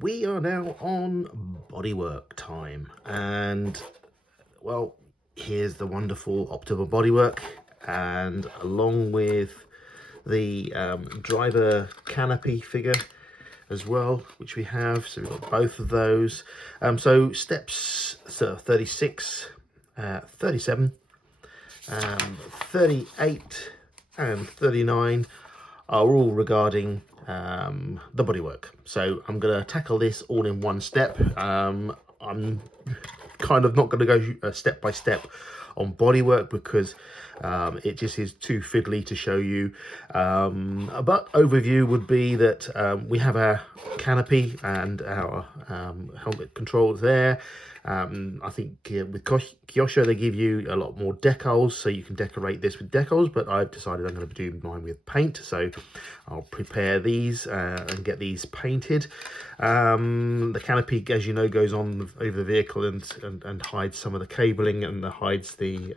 we are now on bodywork time, and well, here's the wonderful Optima bodywork, and along with the driver canopy figure as well, which we have. So we've got both of those. So steps 36, 37, 38 and 39 are all regarding the bodywork. So I'm going to tackle this all in one step. I'm kind of not going to go step by step on bodywork because it just is too fiddly to show you. But overview would be that we have our canopy and our helmet controls there. I think with Kyosho they give you a lot more decals, so you can decorate this with decals, but I've decided I'm going to do mine with paint, so I'll prepare these and get these painted. The canopy, as you know, goes on over the vehicle and hides some of the cabling and hides the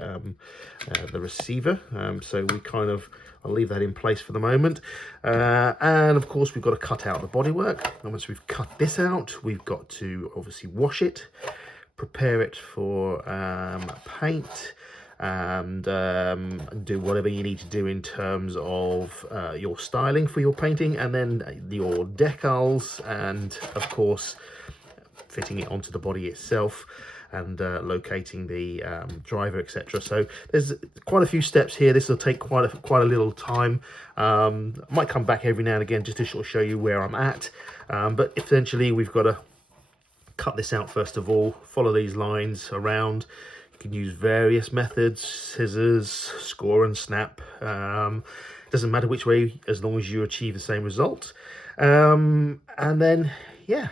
receiver, so we kind of, I'll leave that in place for the moment. And of course we've got to cut out the bodywork, and once we've cut this out we've got to obviously wash it, prepare it for paint, and do whatever you need to do in terms of your styling for your painting, and then your decals, and of course fitting it onto the body itself, and locating the driver, etc. So there's quite a few steps here. This will take quite a little time. I might come back every now and again just to sort of show you where I'm at, but essentially we've got to cut this out first of all, follow these lines around. You can use various methods, scissors, score and snap, doesn't matter which way as long as you achieve the same result. And then yeah,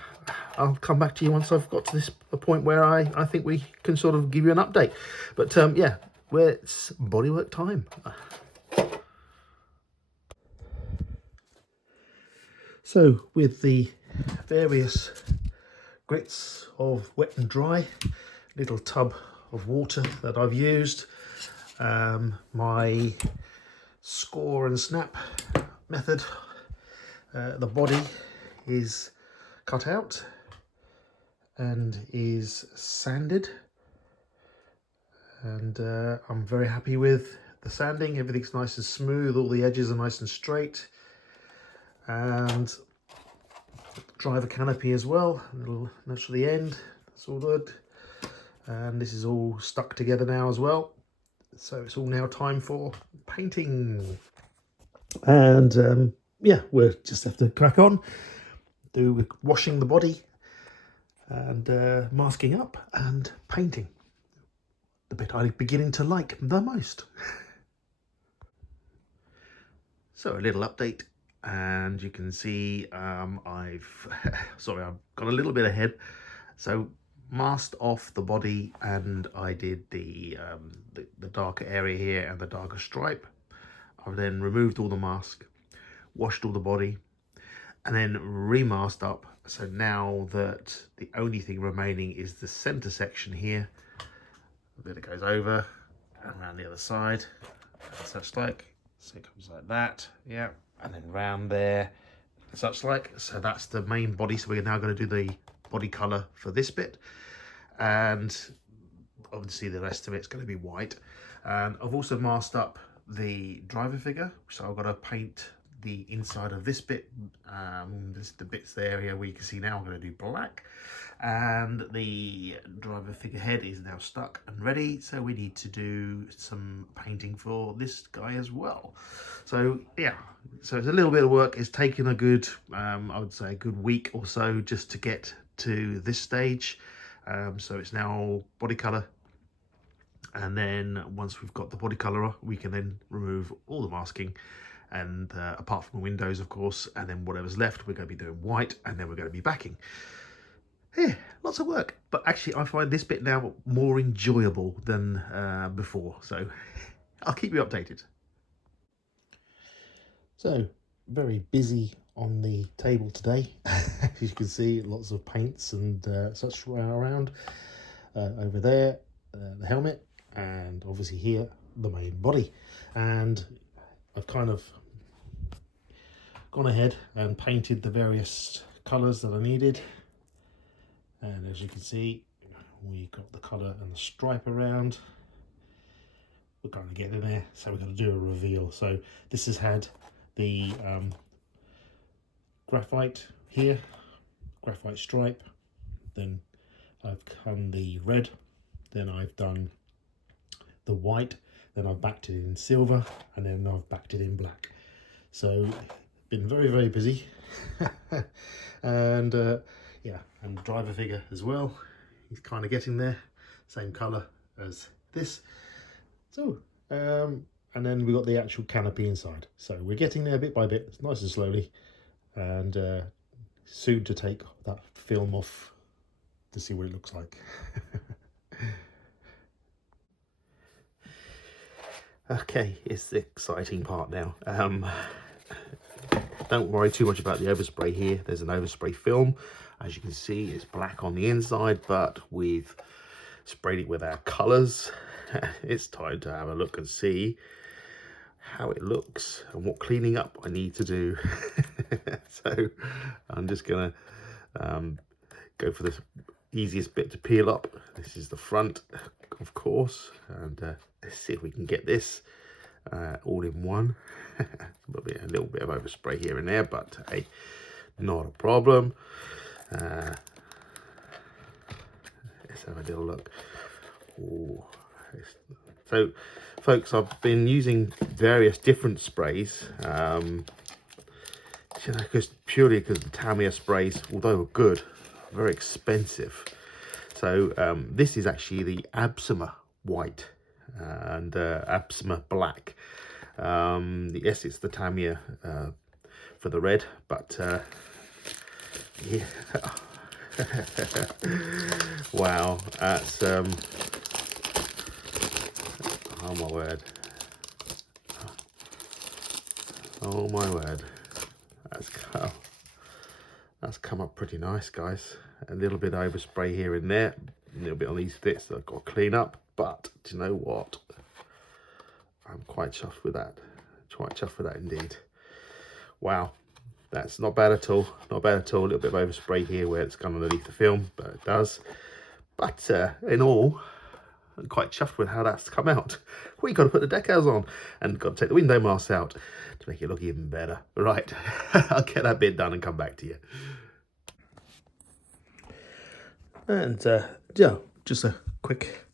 I'll come back to you once I've got to this point where I think we can sort of give you an update. But yeah, it's bodywork time. So with the various grits of wet and dry, little tub of water that I've used, my score and snap method, the body is cut out and is sanded, and I'm very happy with the sanding. Everything's nice and smooth, all the edges are nice and straight, and driver canopy as well, a little nudge to the end, that's all good, and this is all stuck together now as well, so it's all now time for painting. And yeah, we'll just have to crack on, do washing the body and masking up and painting, the bit I'm beginning to like the most. So a little update, and you can see I've got a little bit ahead. So masked off the body, and I did the darker area here and the darker stripe. I've then removed all the mask, washed all the body, and then remasked up. So now that the only thing remaining is the center section here, a bit it goes over and around the other side, and such like. So it comes like that, yeah, and then round there, such like. So that's the main body. So we're now going to do the body color for this bit, and obviously the rest of it's going to be white. And I've also masked up the driver figure, so I've got to paint the inside of this bit, this the bits there here where you can see now I'm going to do black, and the driver figurehead is now stuck and ready, so we need to do some painting for this guy as well. So yeah, so it's a little bit of work. It's taken a good I would say a good week or so just to get to this stage. So it's now body color, and then once we've got the body color, we can then remove all the masking, and apart from the windows of course, and then whatever's left we're going to be doing white, and then we're going to be backing. Yeah, lots of work, but actually I find this bit now more enjoyable than before, so I'll keep you updated. So very busy on the table today. As you can see, lots of paints and such around. Over there the helmet, and obviously here the main body, and I've kind of gone ahead and painted the various colours that I needed. And as you can see, we've got the colour and the stripe around. We're kind of getting there, so we're going to do a reveal. So this has had the graphite here, graphite stripe, then I've done the red, then I've done the white, then I've backed it in silver, and then I've backed it in black. So been very, very busy. And yeah, and the driver figure as well, he's kind of getting there, same color as this. So and then we've got the actual canopy inside, so we're getting there bit by bit. It's nice and slowly, and soon to take that film off to see what it looks like. Okay, it's the exciting part now. Don't worry too much about the overspray here. There's an overspray film. As you can see, it's black on the inside, but we've sprayed it with our colours. It's time to have a look and see how it looks and what cleaning up I need to do. So I'm just gonna go for the easiest bit to peel up. This is the front, of course, and let's see if we can get this all in one. A little bit of overspray here and there, but hey, not a problem. Let's have a little look. Ooh. So folks, I've been using various different sprays, you know, purely because the Tamiya sprays, although good, are very expensive. So this is actually the Optima white and Optima black. Yes, it's the Tamiya for the red, but yeah. Wow, that's oh my word, oh my word, that's come up pretty nice, guys. A little bit of overspray here and there, a little bit on these bits that I've got to clean up, but do you know what, I'm quite chuffed with that. Quite chuffed with that indeed. Wow, that's not bad at all. Not bad at all. A little bit of overspray here where it's gone underneath the film, but it does. But in all, I'm quite chuffed with how that's come out. We got to put the decals on and got to take the window masks out to make it look even better. Right, I'll get that bit done and come back to you. And yeah, just a quick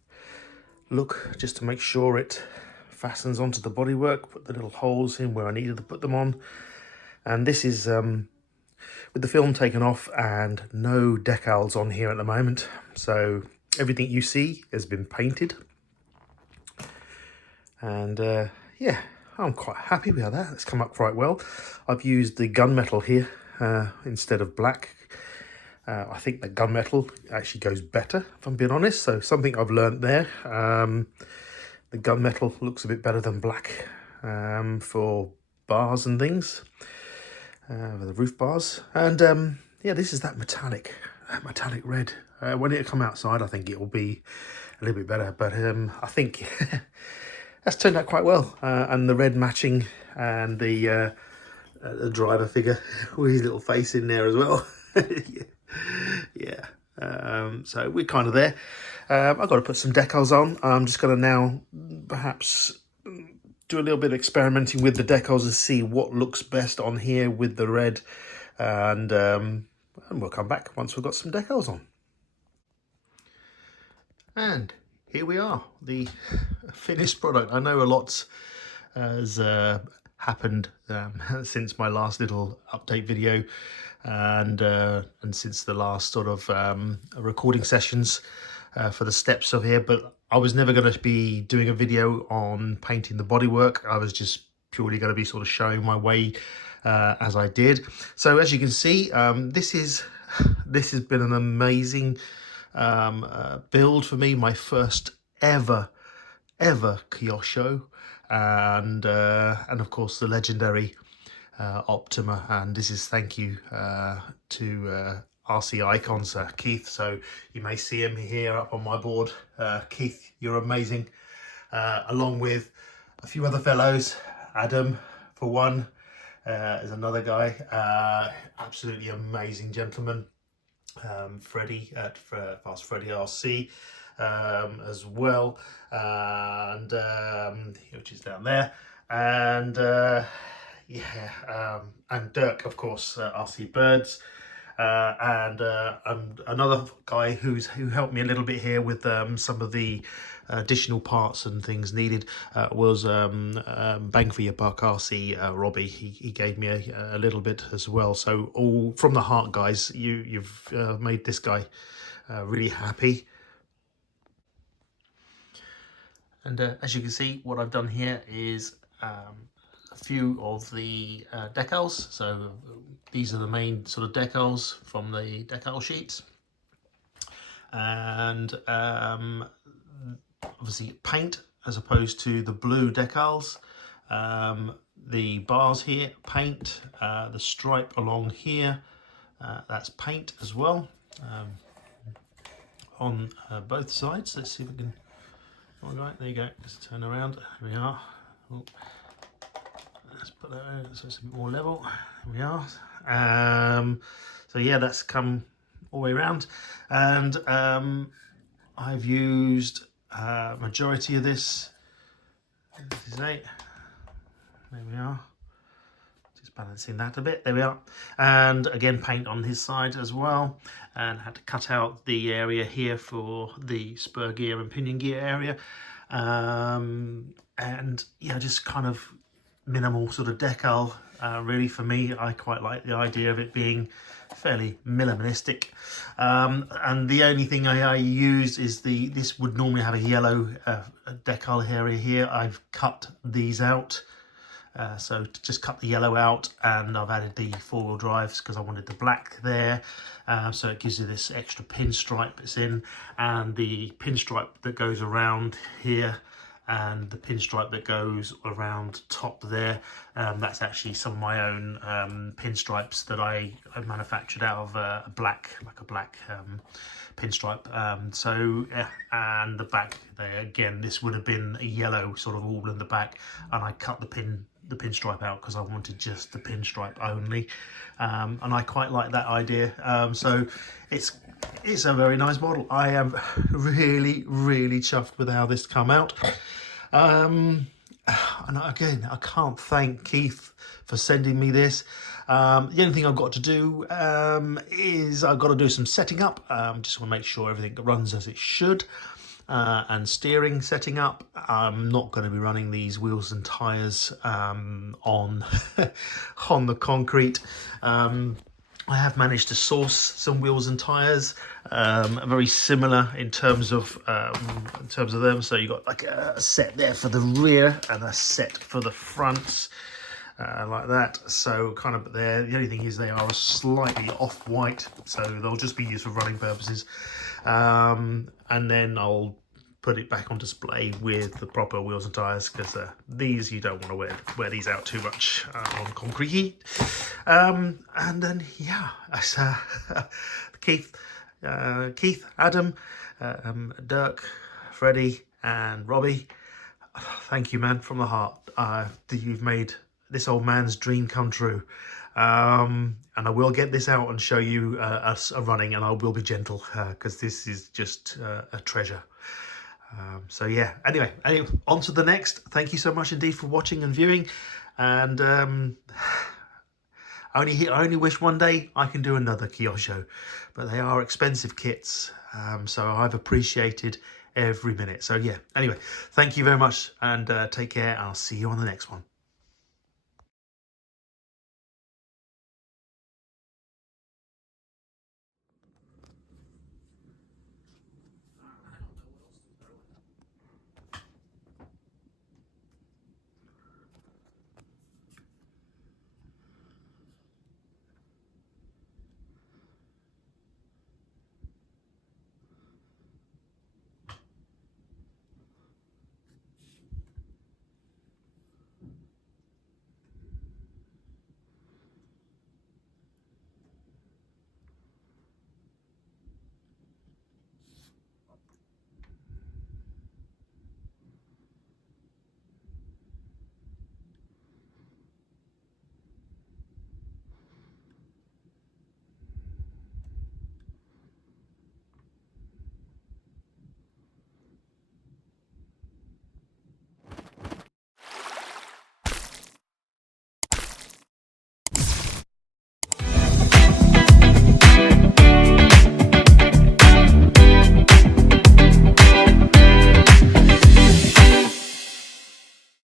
look just to make sure it fastens onto the bodywork. Put the little holes in where I needed to put them on. And this is with the film taken off and no decals on here at the moment. So everything you see has been painted. And yeah, I'm quite happy with that. It's come up quite well. I've used the gunmetal here instead of black. I think the gunmetal actually goes better, if I'm being honest. So something I've learned there. The gunmetal looks a bit better than black for bars and things, for the roof bars. And yeah, this is that metallic red. When it come outside, I think it will be a little bit better. But I think that's turned out quite well. And the red matching, and the driver figure with his little face in there as well. Yeah. So we're kind of there. I've got to put some decals on. I'm just going to now perhaps do a little bit of experimenting with the decals and see what looks best on here with the red, and we'll come back once we've got some decals on. And here we are, the finished product. I know a lot has happened since my last little update video, and since the last sort of recording sessions for the steps of here, but I was never going to be doing a video on painting the bodywork. I was just purely going to be sort of showing my way as I did. So as you can see, this has been an amazing build for me, my first ever Kyosho, and of course the legendary Optima. And this is thank you to RC icons, Keith. So you may see him here up on my board. Keith, you're amazing, along with a few other fellows. Addam, for one, is another guy, absolutely amazing gentleman. Freddy at Freddy RC as well, and which is down there, and and Dirk, of course, RC Birds. And another guy who helped me a little bit here with some of the additional parts and things needed was Bang for Your Buck RC Robbie. He gave me a little bit as well. So all from the heart, guys. You've made this guy really happy. And as you can see, what I've done here is a few of the decals. So these are the main sort of decals from the decal sheets, and obviously paint as opposed to the blue decals. The bars here, paint. The stripe along here, that's paint as well, on both sides. Let's see if we can. All right, there you go. Let's turn around. Here we are. Oh. Let's put that out so it's a bit more level. Here we are. So yeah, that's come all the way around, and I've used majority of this. This is 8. There we are. Just balancing that a bit. There we are. And again, paint on his side as well. And had to cut out the area here for the spur gear and pinion gear area. And yeah, just kind of minimal sort of decal. Really, for me, I quite like the idea of it being fairly minimalistic. And the only thing I used is this would normally have a yellow decal area here. I've cut these out. So just cut the yellow out, and I've added the 4-wheel drives because I wanted the black there. So it gives you this extra pinstripe that's in, and the pinstripe that goes around here, and the pinstripe that goes around top there. That's actually some of my own pinstripes that I manufactured out of a black pinstripe. So yeah, and the back there again, this would have been a yellow sort of all in the back, and I cut the pinstripe out because I wanted just the pinstripe only, and I quite like that idea. So it's a very nice model. I am really chuffed with how this come out. And again, I can't thank Keith for sending me this. The only thing I've got to do is I've got to do some setting up. Just want to make sure everything runs as it should. And steering setting up. I'm not going to be running these wheels and tyres on on the concrete. I have managed to source some wheels and tyres, very similar in terms of them. So you got like a set there for the rear and a set for the front, like that. So kind of there. The only thing is they are slightly off-white, so they'll just be used for running purposes. And then I'll put it back on display with the proper wheels and tyres, because these, you don't want to wear these out too much on concrete. And then yeah, that's Keith, Addam, Dirk, Freddy and Robbie. Thank you, man, from the heart. You've made this old man's dream come true. And I will get this out and show you us running, and I will be gentle because this is just a treasure. So yeah, anyway, on to the next. Thank you so much indeed for watching and viewing, and I only wish one day I can do another Kyosho, but they are expensive kits, so I've appreciated every minute. So yeah, anyway, thank you very much, and take care, and I'll see you on the next one.